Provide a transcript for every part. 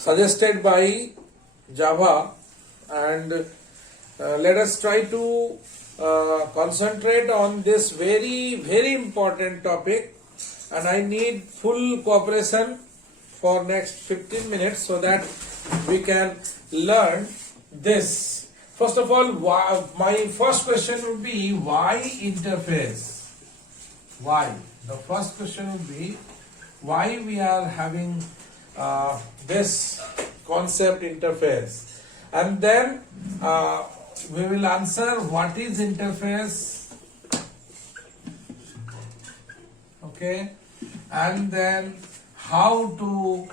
suggested by Java, and let us try to concentrate on this very important topic, and I need full cooperation for next 15 minutes so that we can learn this. First of all, my first question would be why interface? Why? The first question would be why we are having this concept interface, and then we will answer what is interface, okay, and then how to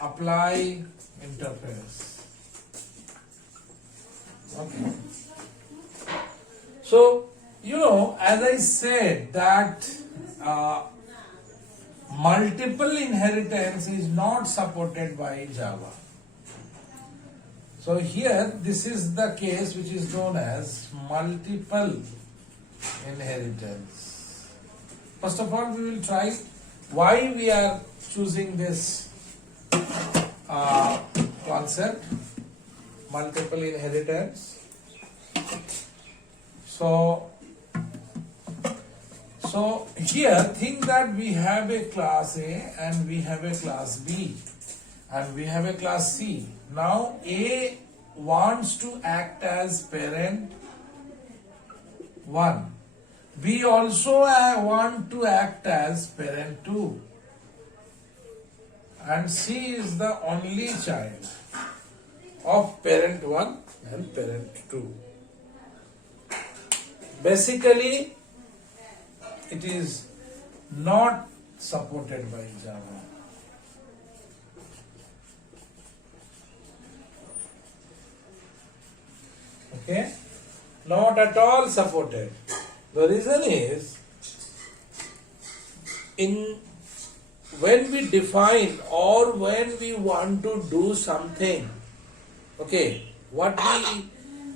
apply interface. Okay. So, as I said that multiple inheritance is not supported by Java. So here this is the case which is known as multiple inheritance. First of all, we will try why we are choosing this concept, multiple inheritance. So here think that we have a class A and we have a class B and we have a class C. Now A wants to act as parent 1. B also want to act as parent 2. And C is the only child of parent 1 and parent 2. Basically, it is not supported by Java. Okay? Not at all supported. The reason is, when we define or when we want to do something, okay, what we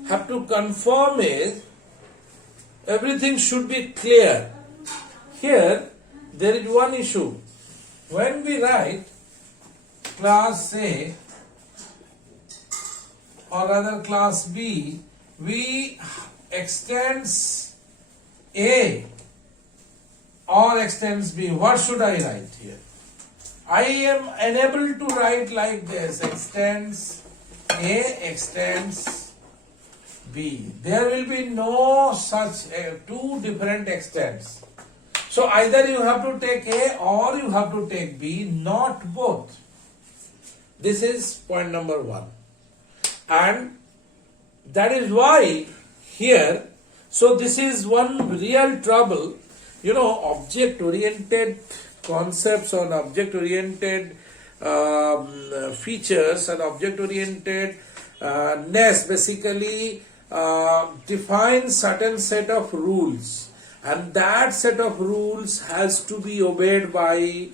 have to confirm is everything should be clear. Here, there is one issue. When we write class A or rather class B, we extends A or extends B. What should I write here? I am unable to write like this, extends A, extends B. There will be no such two different extents. So either you have to take A or you have to take B, not both. This is point number 1. And that is why here, so this is one real trouble, object-oriented concepts on object-oriented features and object-oriented-ness basically defines certain set of rules. And that set of rules has to be obeyed by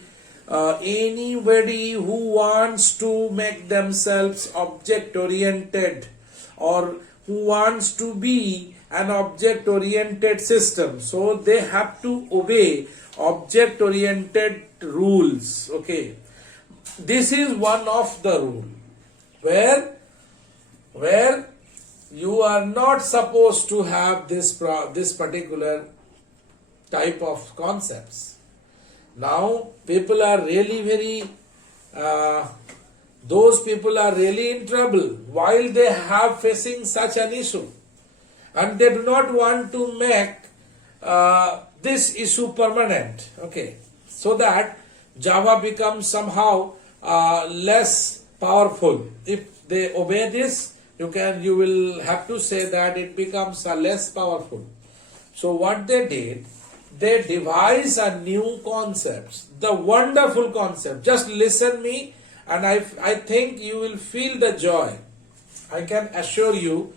anybody who wants to make themselves object-oriented or who wants to be an object-oriented system. So they have to obey object-oriented rules. Okay, this is one of the rule where you are not supposed to have this particular type of concepts. Now people are really those people are really in trouble while they have facing such an issue, and they do not want to make this issue permanent, okay, so that Java becomes somehow less powerful. If they obey this, you will have to say that it becomes less powerful. So what they did, they devised a new concept, the wonderful concept. Just listen me, and I think you will feel the joy. I can assure you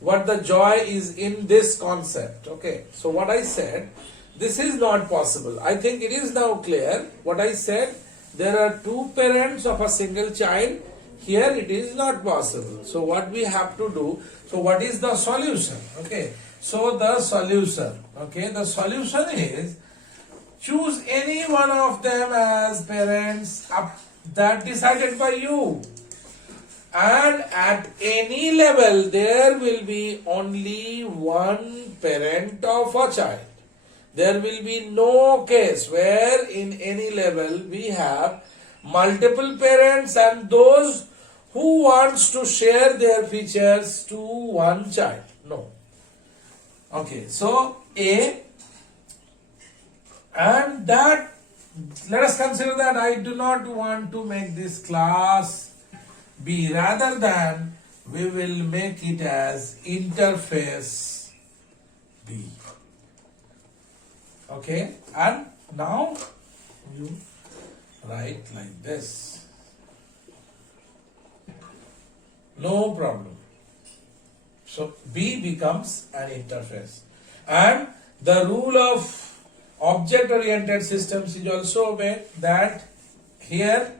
what the joy is in this concept. Okay, so what I said, this is not possible. I think it is now clear what I said. There are two parents of a single child. Here it is not possible. So what we have to do, so what is the solution? Okay, so the solution, the solution is choose any one of them as parents up that decided by you. And at any level, there will be only one parent of a child. There will be no case where in any level we have multiple parents and those who wants to share their features to one child. No. Okay, so A, and that, let us consider that I do not want to make this class B, rather than we will make it as interface B. Okay, and now you write like this. No problem. So B becomes an interface. And the rule of object-oriented systems is also obeyed, that here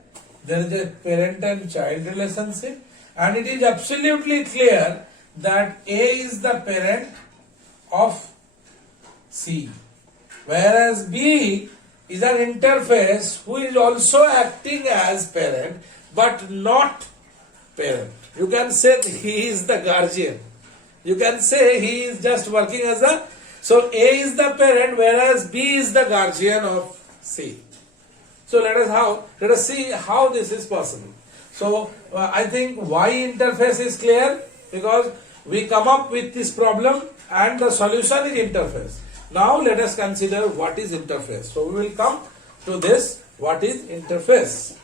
there is a parent and child relationship, and it is absolutely clear that A is the parent of C, whereas B is an interface who is also acting as parent but not parent. You can say he is the guardian. You can say he is just working as a, so A is the parent whereas B is the guardian of C. So let us see how this is possible. So I think Y interface is clear because we come up with this problem and the solution is interface. Now let us consider what is interface. So we will come to this, what is interface.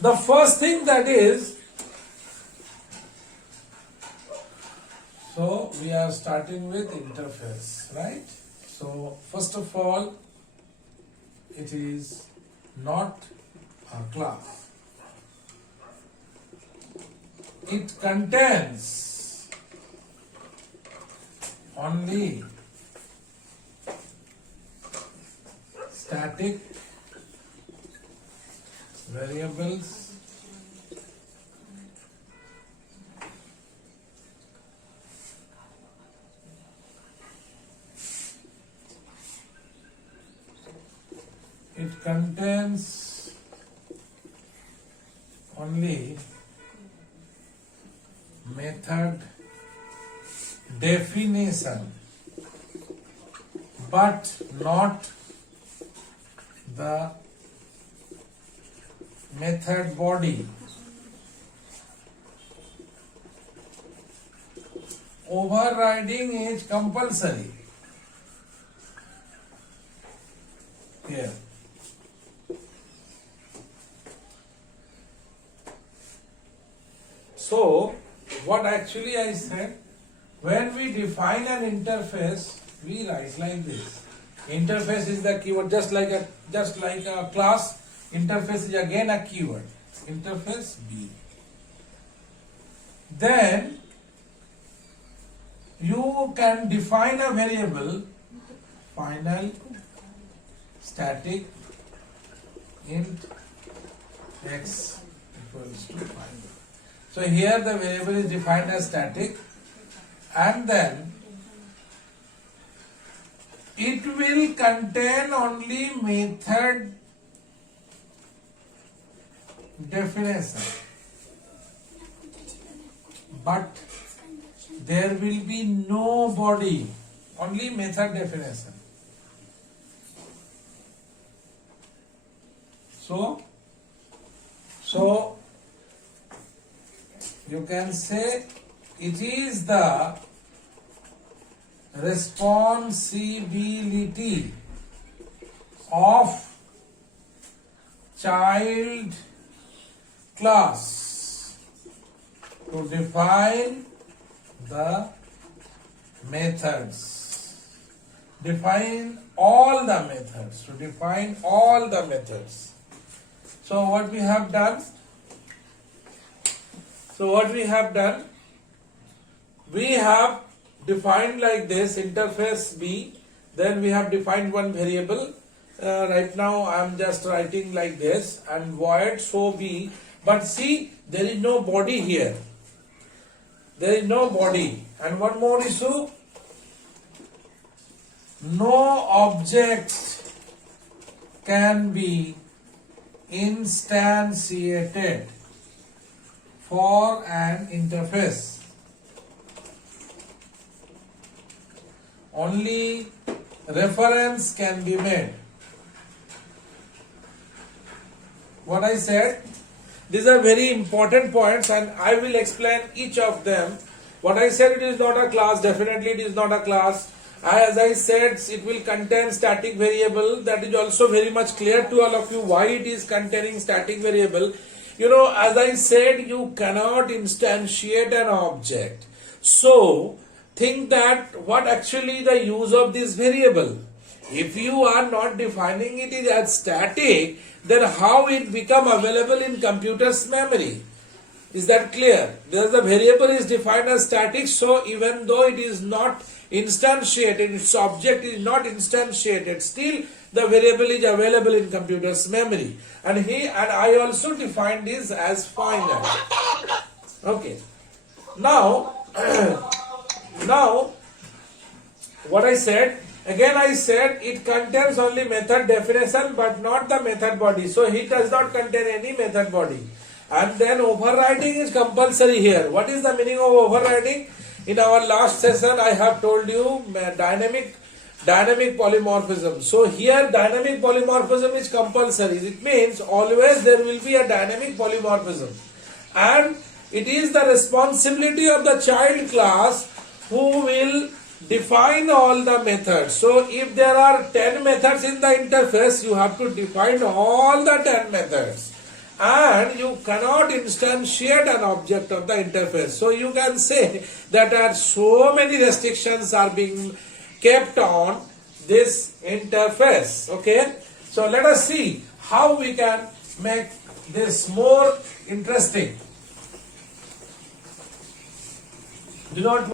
The first thing that is, so we are starting with interface, right? So first of all, it is not a class. It contains only static variables it contains only method definition but not the method body. Overriding is compulsory here. So what actually I said, when we define an interface, we write like this. Interface is the keyword, just like a class. Interface is again a keyword. Interface B. Then you can define a variable, final static int x equals to final. So here the variable is defined as static, and then it will contain only method definition, but there will be no body, only method definition. So you can say it is the responsibility of child class to define the methods. Define all the methods. To define all the methods. So what we have done? We have defined like this, interface B. Then we have defined one variable. Right now I am just writing like this, and void show B. But see, there is no body here. there is no body. And one more issue, no object can be instantiated for an interface. Only reference can be made. What I said, these are very important points and I will explain each of them. What I said, it is not a class, definitely it is not a class. As I said, it will contain static variable. That is also very much clear to all of you why it is containing static variable. You know, as I said, you cannot instantiate an object. So, think that what actually the use of this variable. If you are not defining it as static, then how it become available in computer's memory? Is that clear? The variable is defined as static, so even though it is not instantiated, its object is not instantiated, still the variable is available in computer's memory. And I also defined this as finite. Okay. Now, what I said, again I said it contains only method definition but not the method body. So it does not contain any method body. And then overriding is compulsory here. What is the meaning of overriding? In our last session I have told you dynamic polymorphism. So here dynamic polymorphism is compulsory. It means always there will be a dynamic polymorphism. And it is the responsibility of the child class who will define all the methods. So if there are 10 methods in the interface, you have to define all the 10 methods. And you cannot instantiate an object of the interface. So you can say that there are so many restrictions are being kept on this interface. Okay. So let us see how we can make this more interesting. Do not